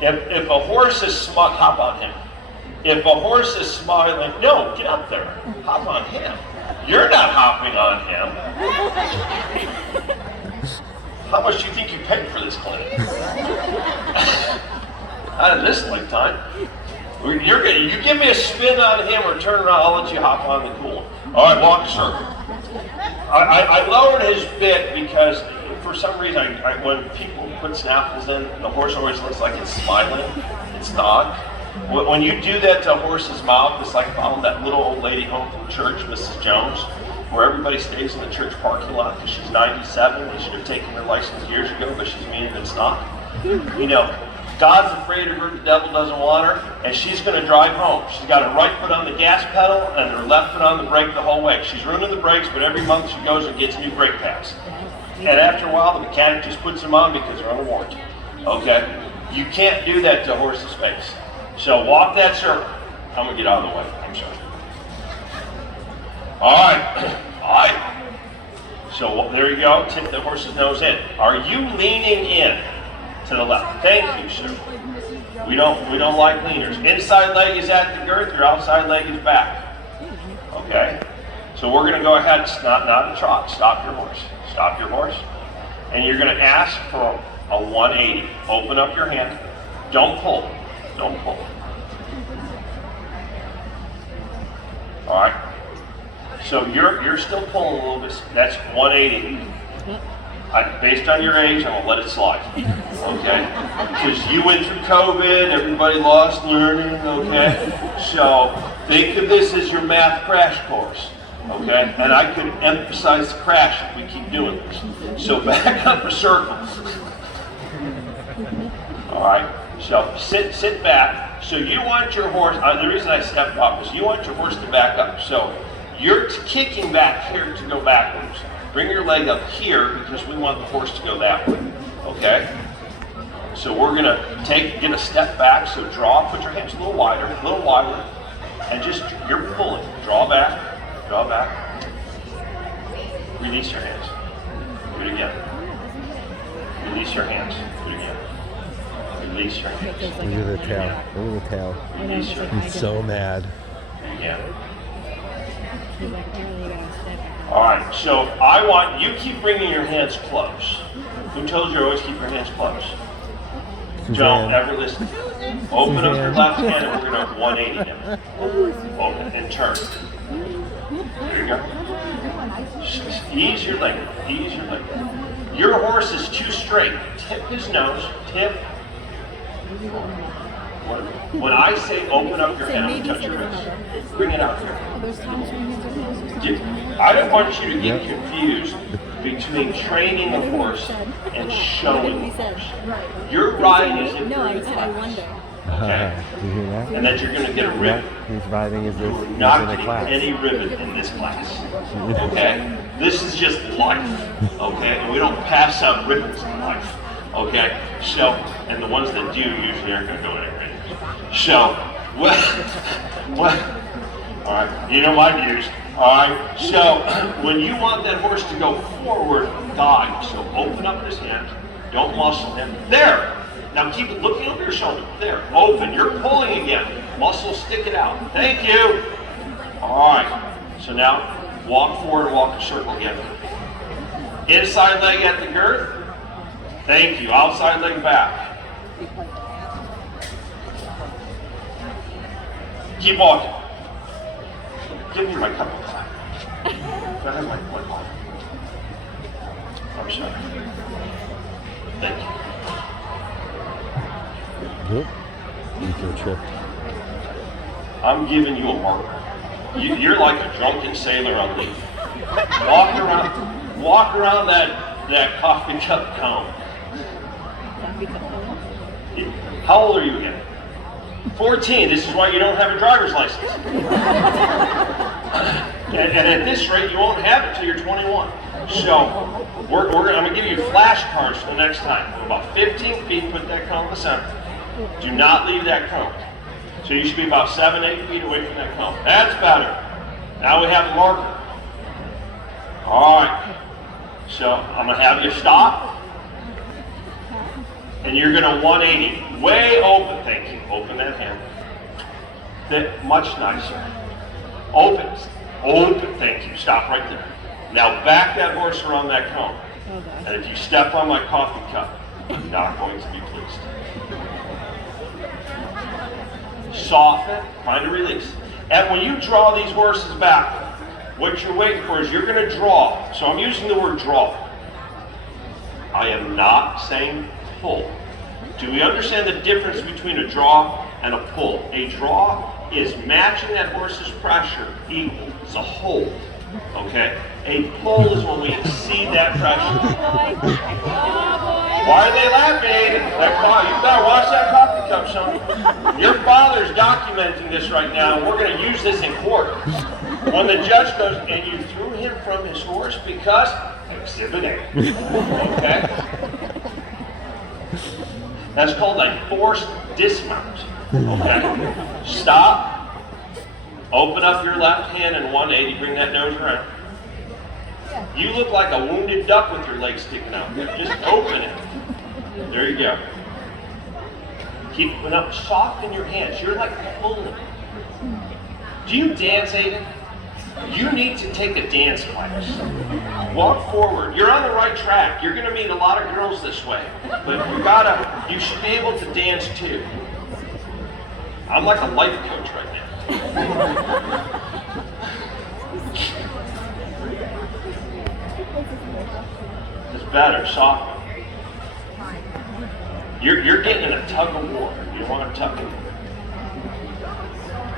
If a horse is smug, hop on him. If a horse is smiling, no, get up there. Hop on him. You're not hopping on him. How much do you think you paid for this clinic? Out of this lifetime. You give me a spin on him or turn around, I'll let you hop on the cool. All right, walk a circle. I lowered his bit because for some reason, when people put snaffles in, the horse always looks like it's smiling. It's not. When you do that to a horse's mouth, it's like following that little old lady home from church, Mrs. Jones, where everybody stays in the church parking lot because she's 97 and she should have taken her license years ago, but she's mean and stock. You know, God's afraid of her, the devil doesn't want her, and she's going to drive home. She's got her right foot on the gas pedal and her left foot on the brake the whole way. She's ruining the brakes, but every month she goes and gets new brake pads. And after a while, the mechanic just puts them on because they're under warranty. Okay? You can't do that to a horse's face. So walk that circle. I'm going to get out of the way. I'm sorry. All right. All right. So there you go. Tip the horse's nose in. Are you leaning in to the left? Thank you, sir. We don't like leaners. Inside leg is at the girth. Your outside leg is back. Okay? So we're going to go ahead. Not a trot. Stop your horse. Stop your horse. And you're going to ask for a 180. Open up your hand. Don't pull. Don't pull. All right. So you're still pulling a little bit. That's 180. Based on your age, I'm gonna let it slide. Okay? Because you went through COVID, everybody lost learning. Okay? So think of this as your math crash course. Okay? And I could emphasize the crash if we keep doing this. So back up a circle. All right. So sit back. So you want your horse, the reason I stepped up is you want your horse to back up. So you're kicking back here to go backwards. Bring your leg up here because we want the horse to go that way. Okay? So we're going to get a step back. So draw, put your hands a little wider, and just, you're pulling. Draw back. Release your hands. Do it again. Release your hands. Do it again. Release your hands. Look at the tail. Look at the tail. Release your hands. He's so mad. Yeah. All right, so I want you keep bringing your hands close. Who told you always keep your hands close? Don't ever listen. Open up your left hand and we're going to 180 him. Open and turn. There you go. Ease your leg. Ease your leg. Your horse is too straight. Tip his nose. Tip. When I say open up your hand, I'm going to touch your wrist. Bring it out here. I don't want you to get confused between training a horse and showing the horse. You're riding as if you're in class. Okay? You hear that? And that you're going to get a ribbon. He's riding as if he's You're not in a getting class. any ribbon in this class. Okay? This is just life. Okay? And we don't pass out ribbons in life. Okay? So, and the ones that do usually aren't going to go anywhere. So, what? All right, you know my views. All right, so when you want that horse to go forward, dive. So open up his hand, don't muscle him. There. Now keep looking over your shoulder. There, open. You're pulling again. Muscle, stick it out. Thank you. All right. So now walk forward, walk a circle again. Inside leg at the girth. Thank you. Outside leg back. Keep walking. Give me my cup of coffee. Can I have my coffee? I'm sorry. Thank you. Yep. You feel tripped. I'm giving you a marker. You're like a drunken sailor on leave. Walk around that coffee cup cone. How old are you again? 14. This is why you don't have a driver's license. And at this rate, you won't have it till you're 21. So I'm going to give you flashcards for the next time. About 15 feet, put that cone in the center. Do not leave that cone. So you should be about 7-8 feet away from that cone. That's better. Now we have the marker. All right. So I'm going to have you stop. And you're gonna 180, way open, thank you. Open that hand. That much nicer. Open, thank you. Stop right there. Now back that horse around that cone. And if you step on my coffee cup, you're not going to be pleased. Soften, find a release. And when you draw these horses back, what you're waiting for is you're going to draw. So I'm using the word draw. I am not saying pull. Do we understand the difference between a draw and a pull? A draw is matching that horse's pressure equal. It's a hold. Okay? A pull is when we exceed that pressure. Why are they laughing, Aidan? Like, wow, you better watch that coffee cup, son. Your father's documenting this right now, and we're going to use this in court. When the judge goes, and you threw him from his horse because Exhibit A. Okay? That's called a forced dismount. Okay? Stop. Open up your left hand and 180, bring that nose around. You look like a wounded duck with your legs sticking out. Just open it. There you go. Keep it up, soften your hands. You're like pulling. Do you dance, Aidan? You need to take a dance class. Walk forward. You're on the right track. You're going to meet a lot of girls this way. But you should be able to dance too. I'm like a life coach right now. It's better, soften. You're getting in a tug of war. You don't want to tug it.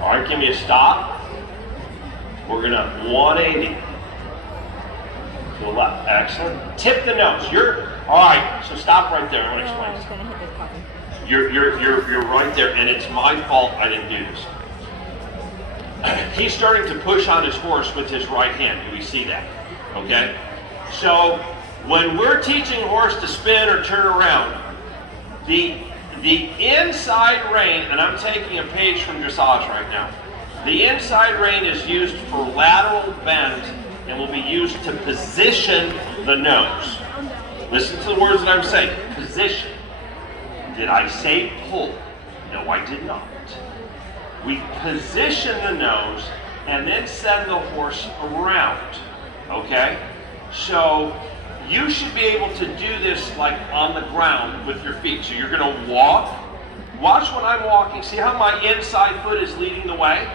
All right, give me a stop. We're gonna 180 to the left. Excellent. Tip the nose. All right. So stop right there. I want to explain something. You're right there, and it's my fault I didn't do this. He's starting to push on his horse with his right hand. Do we see that? Okay? So when we're teaching a horse to spin or turn around, the inside rein, and I'm taking a page from dressage right now, the inside rein is used for lateral bend and will be used to position the nose. Listen to the words that I'm saying. Position. Did I say pull? No, I did not. We position the nose and then send the horse around. Okay? So you should be able to do this like on the ground with your feet. So you're going to walk. Watch when I'm walking. See how my inside foot is leading the way?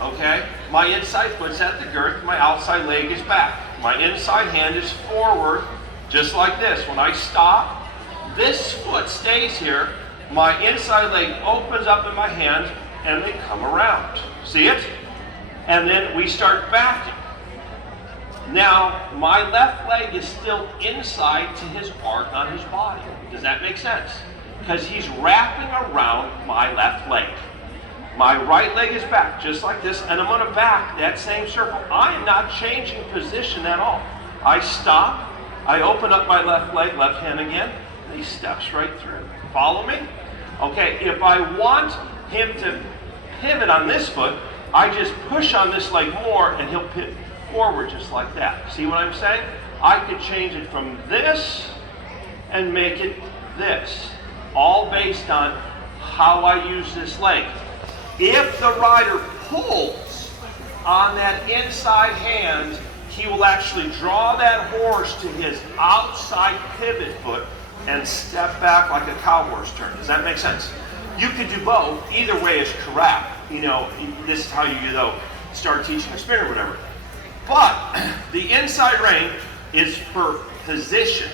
Okay? My inside foot's at the girth. My outside leg is back. My inside hand is forward, just like this. When I stop, this foot stays here. My inside leg opens up in my hand, and they come around. See it? And then we start backing. Now, my left leg is still inside to his arc on his body. Does that make sense? Because he's wrapping around my left leg. My right leg is back, just like this, and I'm going to back that same circle. I am not changing position at all. I stop, I open up my left leg, left hand again, and he steps right through. Follow me? Okay, if I want him to pivot on this foot, I just push on this leg more, and he'll pivot forward just like that. See what I'm saying? I could change it from this and make it this, all based on how I use this leg. If the rider pulls on that inside hand, he will actually draw that horse to his outside pivot foot and step back like a cow horse turn. Does that make sense? You could do both. Either way is correct. You know, this is how you start teaching a spin or whatever. But the inside rein is for position.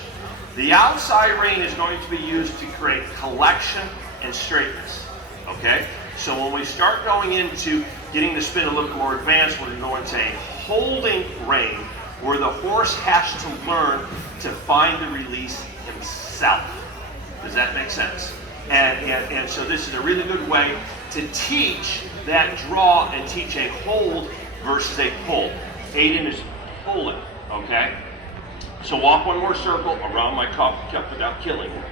The outside rein is going to be used to create collection and straightness. Okay? So when we start going into getting the spin a little bit more advanced, we're going to go into a holding rein where the horse has to learn to find the release himself. Does that make sense? And so this is a really good way to teach that draw and teach a hold versus a pull. Aidan is pulling, okay? So walk one more circle around my coffee cup without killing it.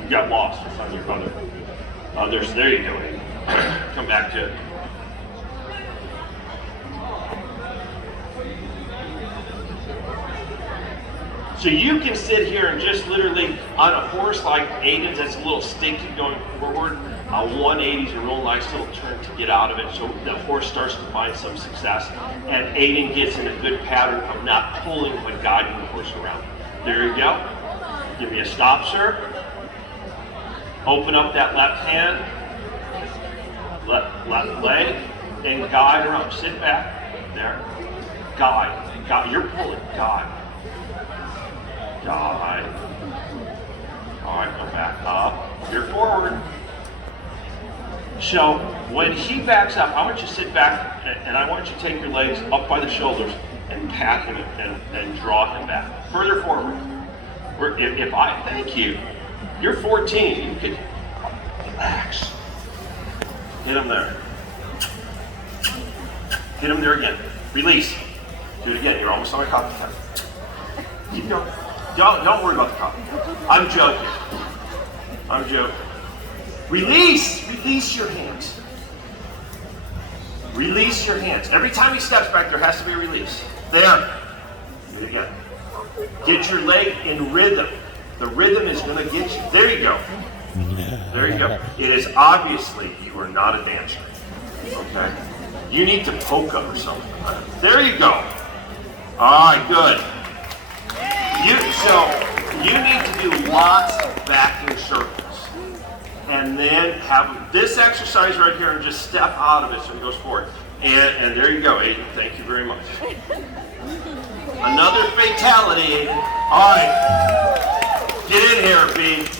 You got lost. It's on your other. There you go. Come back to it. So you can sit here and just literally, on a horse like Aidan's that's a little stinky going forward, a 180 is a real nice little turn to get out of it, so the horse starts to find some success. And Aidan gets in a good pattern of not pulling but guiding the horse around. There you go. Give me a stop, sir. Open up that left hand, left leg, and guide around. Sit back, there. Guide, you're pulling, guide. Guide. All right, go back up. You're forward. So when he backs up, I want you to sit back and I want you to take your legs up by the shoulders and pat him and draw him back. Further forward. If I thank you, you're 14, you could relax. Hit him there. Hit him there again. Release. Do it again. You're almost on my coffee time. Keep going. Don't worry about the coffee. I'm joking. I'm joking. Release. Release your hands. Release your hands. Every time he steps back, there has to be a release. There. Do it again. Get your leg in rhythm. The rhythm is going to get you. There you go. There you go. It is obviously you are not a dancer. Okay? You need to polka or something. There you go. All right, good. So you need to do lots of backing circles. And then have this exercise right here and just step out of it so it goes forward. And there you go, Aidan. Thank you very much. Another fatality, Aidan. All right. Get in here, B.